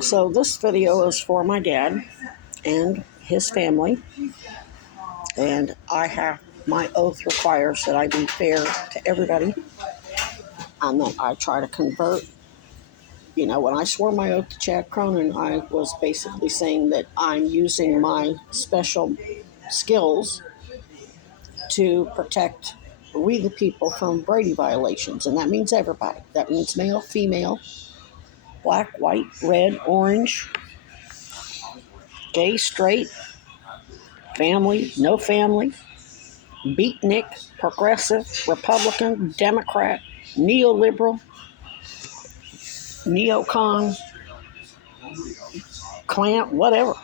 So this video is for my dad and his family, and my oath requires that I be fair to everybody, and that I try to convert. When I swore my oath to Chad Cronin, I was basically saying that I'm using my special skills to protect we the people from Brady violations, and that means everybody. That means male, female, black, white, red, orange, gay, straight, family, no family, beatnik, progressive, Republican, Democrat, neoliberal, neocon, Klan, whatever.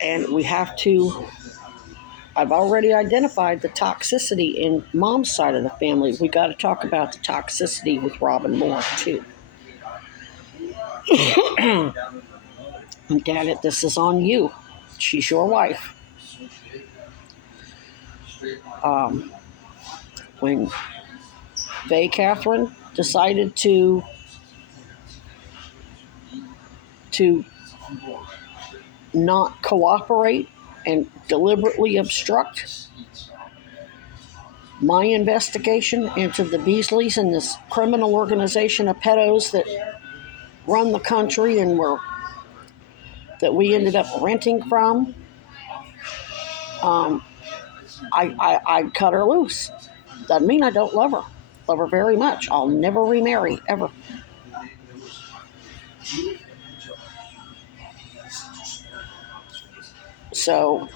And we have to, I've already identified the toxicity in mom's side of the family. We got to talk about the toxicity with Robin Moore, too. And Dad, this is on you. She's your wife. When Catherine decided to not cooperate and deliberately obstruct my investigation into the Beasleys and this criminal organization of pedos that run the country and that we ended up renting from, I cut her loose. Doesn't mean I don't love her. Love her very much. I'll never remarry, ever. So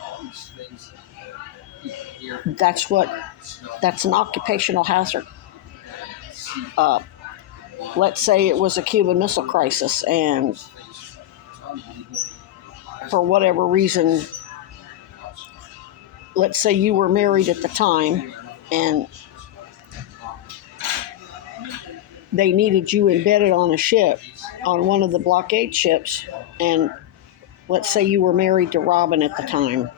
that's an occupational hazard. Let's say it was a Cuban Missile Crisis, and for whatever reason, let's say you were married at the time, and they needed you embedded on a ship, on one of the blockade ships, and let's say you were married to Robin at the time,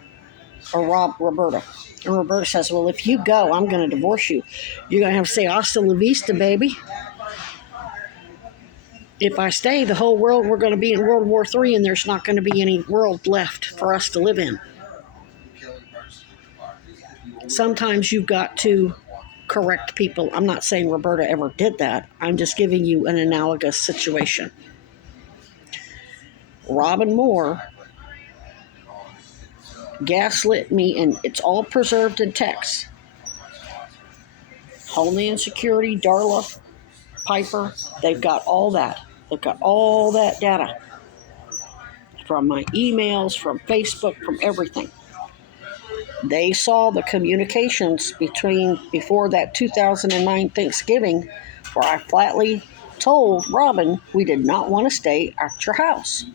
or Roberta. And Roberta says, well, if you go, I'm going to divorce you. You're going to have to say, hasta la vista, baby. If I stay, the whole world, we're going to be in World War III, and there's not going to be any world left for us to live in. Sometimes you've got to correct people. I'm not saying Roberta ever did that. I'm just giving you an analogous situation. Robin Moore gaslit me, and it's all preserved in text. Homeland Security, Darla, Piper, they've got all that. They've got all that data from my emails, from Facebook, from everything. They saw the communications before that 2009 Thanksgiving, where I flatly told Robin we did not want to stay at your house.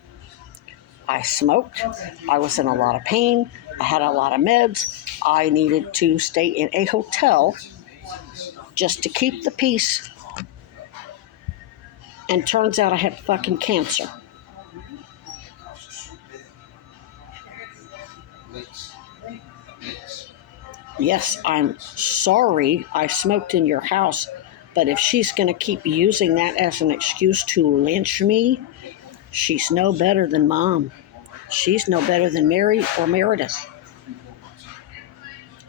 I smoked. I was in a lot of pain. I had a lot of meds. I needed to stay in a hotel just to keep the peace. And turns out I had fucking cancer. Yes, I'm sorry I smoked in your house, but if she's going to keep using that as an excuse to lynch me, she's no better than Mom. She's no better than Mary or Meredith.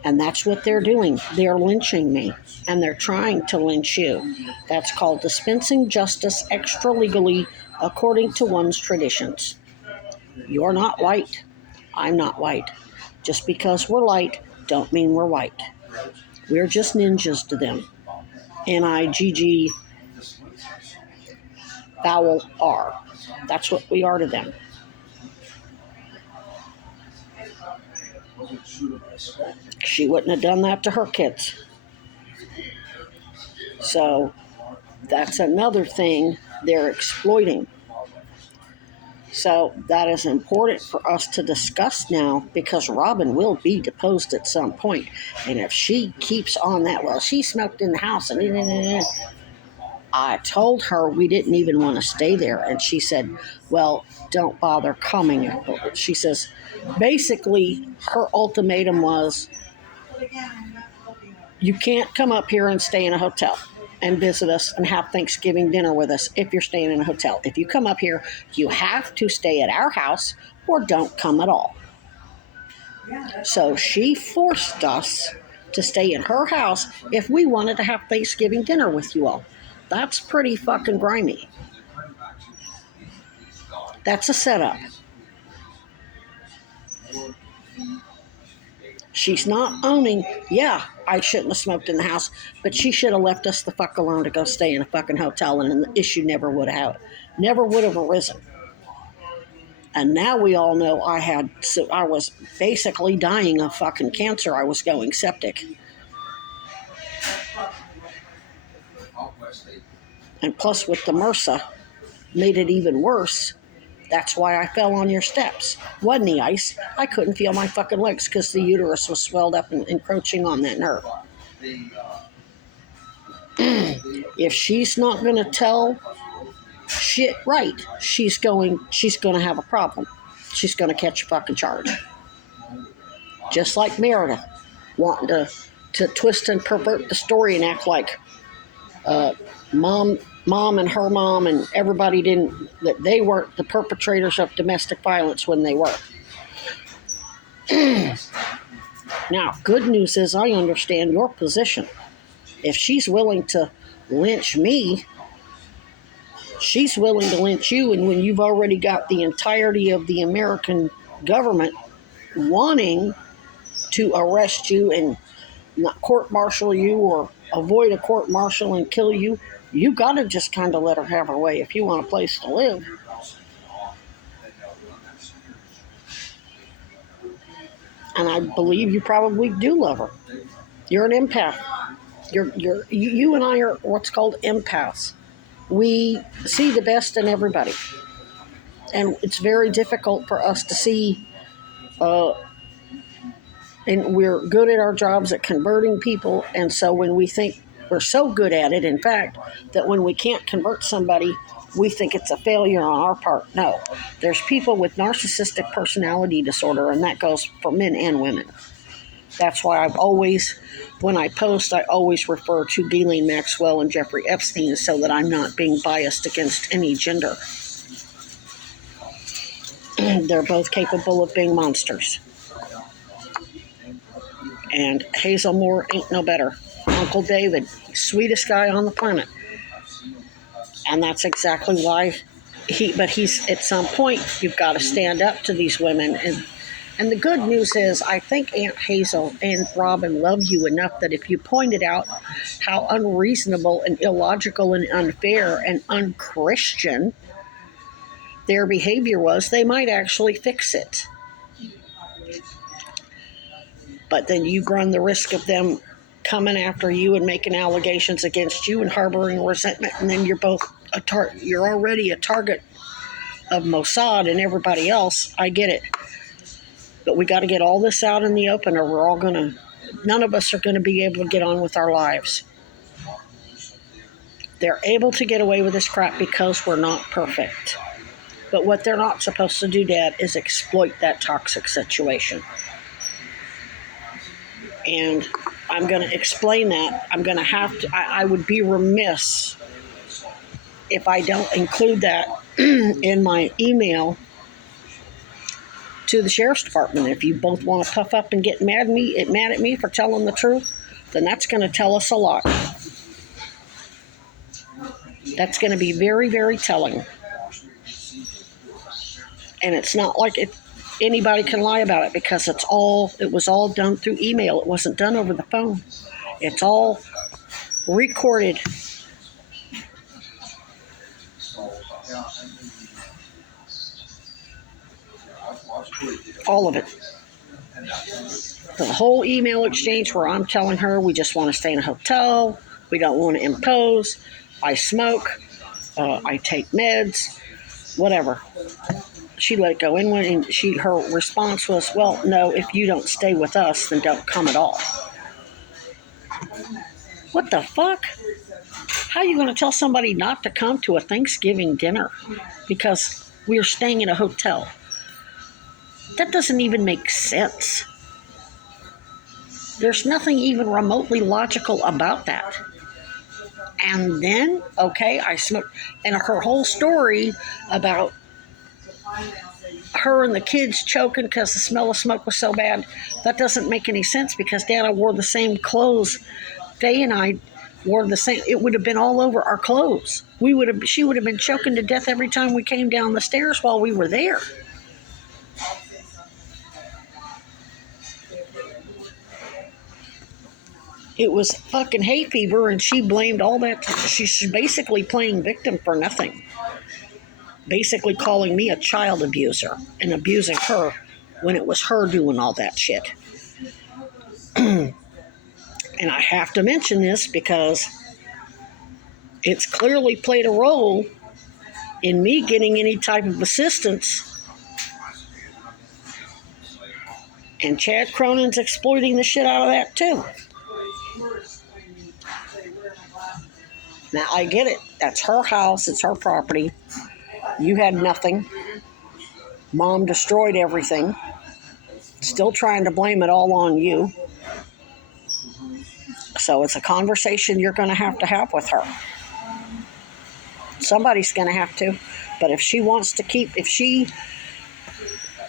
And that's what they're doing. They're lynching me, and they're trying to lynch you. That's called dispensing justice extra legally according to one's traditions. You're not white. I'm not white. Just because we're light don't mean we're white. We're just ninjas to them. N-I-G-G vowel R. That's what we are to them. She wouldn't have done that to her kids. So that's another thing they're exploiting. So that is important for us to discuss now, because Robin will be deposed at some point. And if she keeps on that, well, she smoked in the house. And I told her we didn't even want to stay there. And she said, well, don't bother coming. She says, basically, her ultimatum was, you can't come up here and stay in a hotel. and visit us and have Thanksgiving dinner with us if you're staying in a hotel. If you come up here, you have to stay at our house or don't come at all. So she forced us to stay in her house if we wanted to have Thanksgiving dinner with you all. That's pretty fucking grimy. That's a setup. She's not owning, yeah, I shouldn't have smoked in the house, but she should have left us the fuck alone to go stay in a fucking hotel, and the issue never would have arisen. And now we all know I was basically dying of fucking cancer. I was going septic. And plus with the MRSA, made it even worse. That's why I fell on your steps. Wasn't the ice. I couldn't feel my fucking legs because the uterus was swelled up and encroaching on that nerve. If she's not going to tell shit right, she's going to have a problem. She's going to catch a fucking charge. Just like Meredith, wanting to twist and pervert the story and act like mom and her mom and everybody that they weren't the perpetrators of domestic violence when they were. Now, good news is I understand your position. If she's willing to lynch me, she's willing to lynch you, and when you've already got the entirety of the American government wanting to arrest you and not court-martial you or avoid a court-martial and kill you, you got to just kind of let her have her way if you want a place to live. And I believe you probably do love her. You're an empath. You and I are what's called empaths. We see the best in everybody. And it's very difficult for us to see, and we're good at our jobs at converting people, and so when we think we're so good at it, in fact, that when we can't convert somebody, we think it's a failure on our part. No, there's people with narcissistic personality disorder, and that goes for men and women. That's why I've always, when I post, I always refer to Ghislaine Maxwell and Jeffrey Epstein so that I'm not being biased against any gender. They're both capable of being monsters. And Hazel Moore ain't no better. Uncle David, sweetest guy on the planet. And that's exactly why he's at some point, you've got to stand up to these women. And the good news is, I think Aunt Hazel and Robin love you enough that if you pointed out how unreasonable and illogical and unfair and unchristian their behavior was, they might actually fix it. But then you run the risk of them coming after you and making allegations against you and harboring resentment, and then you're already a target of Mossad and everybody else. I get it. But we got to get all this out in the open, or none of us are going to be able to get on with our lives. They're able to get away with this crap because we're not perfect. But what they're not supposed to do, Dad, is exploit that toxic situation. And I'm going to explain that. I'm going to have to, I would be remiss if I don't include that in my email to the sheriff's department. If you both want to puff up and get mad at me for telling the truth, then that's going to tell us a lot. That's going to be very, very telling. And it's not like anybody can lie about it, because it was all done through email. It wasn't done over the phone. It's all recorded. All of it. The whole email exchange where I'm telling her we just want to stay in a hotel, we don't want to impose, I smoke, I take meds, whatever. She let it go in, and her response was, well, no, if you don't stay with us, then don't come at all. What the fuck? How are you going to tell somebody not to come to a Thanksgiving dinner because we're staying in a hotel? That doesn't even make sense. There's nothing even remotely logical about that. And then, okay, I smoked. And her whole story about her and the kids choking because the smell of smoke was so bad, that doesn't make any sense because Dad wore the same clothes. Faye and I wore the same. It would have been all over our clothes. She would have been choking to death every time we came down the stairs while we were there. It was fucking hay fever, and she blamed all that. She's basically playing victim for nothing. Basically calling me a child abuser and abusing her when it was her doing all that shit. And I have to mention this because it's clearly played a role in me getting any type of assistance. And Chad Cronin's exploiting the shit out of that too. Now, I get it. That's her house. It's her property. You had nothing. Mom destroyed everything. Still trying to blame it all on you. So it's a conversation you're going to have with her. Somebody's going to have to. But if she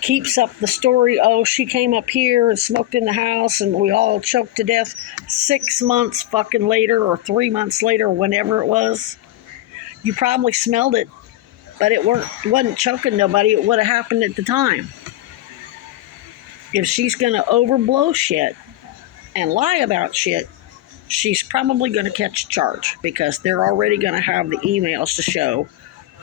keeps up the story, oh, she came up here and smoked in the house and we all choked to death 6 months fucking later or 3 months later, whenever it was, you probably smelled it, but it wasn't choking nobody. It would have happened at the time. If she's going to overblow shit and lie about shit, she's probably going to catch a charge because they're already going to have the emails to show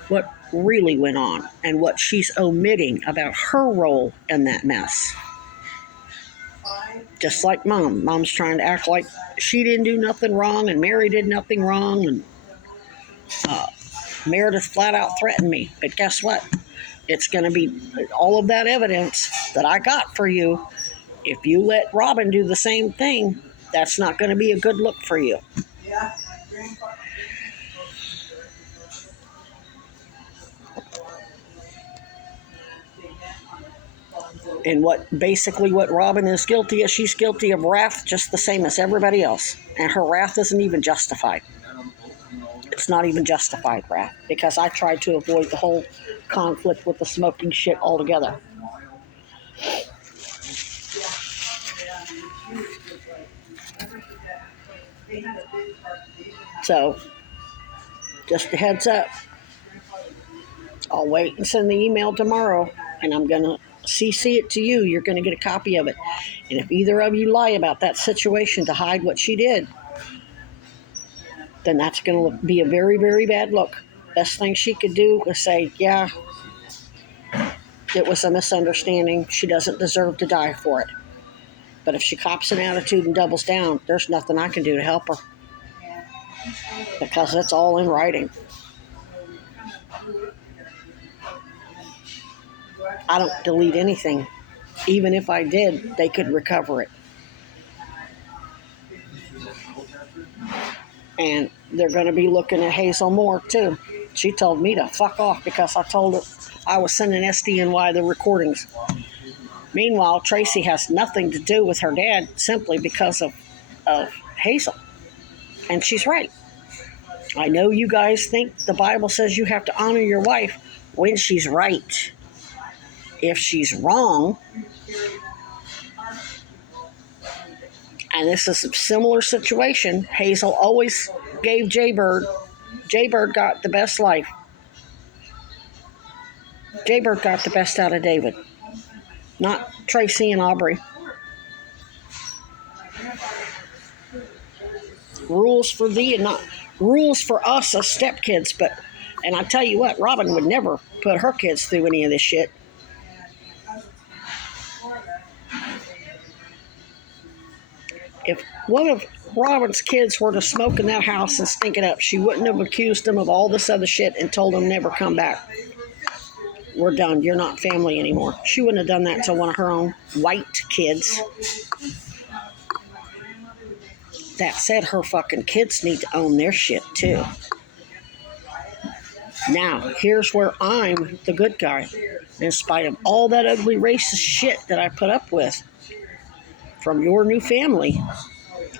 what really went on and what she's omitting about her role in that mess. Just like Mom's trying to act like she didn't do nothing wrong and Mary did nothing wrong, and Meredith flat out threatened me. But guess what? It's going to be all of that evidence that I got for you. If you let Robin do the same thing, that's not going to be a good look for you. And what Robin is guilty of, she's guilty of wrath just the same as everybody else. And her wrath isn't even justified. It's not even justified wrath, because I tried to avoid the whole conflict with the smoking shit altogether. So, just a heads up. I'll wait and send the email tomorrow, and I'm going to CC it to you. You're going to get a copy of it. And if either of you lie about that situation to hide what she did, then that's going to be a very, very bad look. Best thing she could do is say, yeah, it was a misunderstanding. She doesn't deserve to die for it. But if she cops an attitude and doubles down, there's nothing I can do to help her. Because it's all in writing. I don't delete anything. Even if I did, they could recover it. And they're going to be looking at Hazel more, too. She told me to fuck off because I told her I was sending SDNY the recordings. Meanwhile, Tracy has nothing to do with her dad simply because of Hazel. And she's right. I know you guys think the Bible says you have to honor your wife when she's right. If she's wrong, and this is a similar situation, Hazel always gave Jaybird got the best life. Jaybird got the best out of David, not Tracy and Aubrey. Rules for thee and not rules for us as stepkids, and I tell you what, Robin would never put her kids through any of this shit. If one of Robin's kids were to smoke in that house and stink it up, she wouldn't have accused them of all this other shit and told them never come back. We're done. You're not family anymore. She wouldn't have done that to one of her own white kids. That said, her fucking kids need to own their shit too. Now, here's where I'm the good guy. In spite of all that ugly racist shit that I put up with from your new family,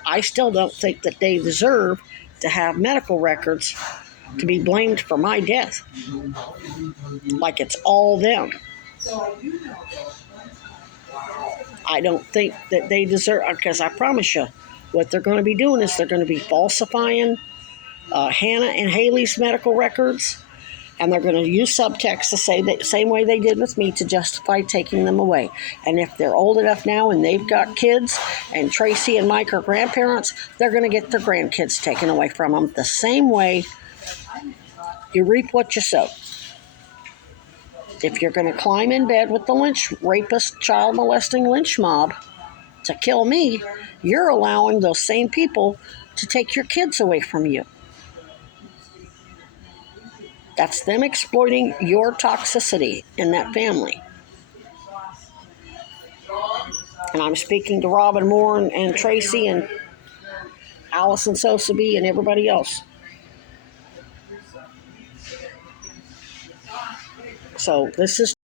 I still don't think that they deserve to have medical records to be blamed for my death. Like it's all them. I don't think that they deserve, because I promise you, what they're going to be doing is they're going to be falsifying Hannah and Haley's medical records, and they're going to use subtext to say that same way they did with me to justify taking them away. And if they're old enough now and they've got kids, and Tracy and Mike are grandparents, they're going to get their grandkids taken away from them the same way. You reap what you sow. If you're going to climb in bed with the lynch rapist, child molesting lynch mob to kill me, you're allowing those same people to take your kids away from you. That's them exploiting your toxicity in that family. And I'm speaking to Robin Moore and Tracy and Allison Sosaby and everybody else. So this is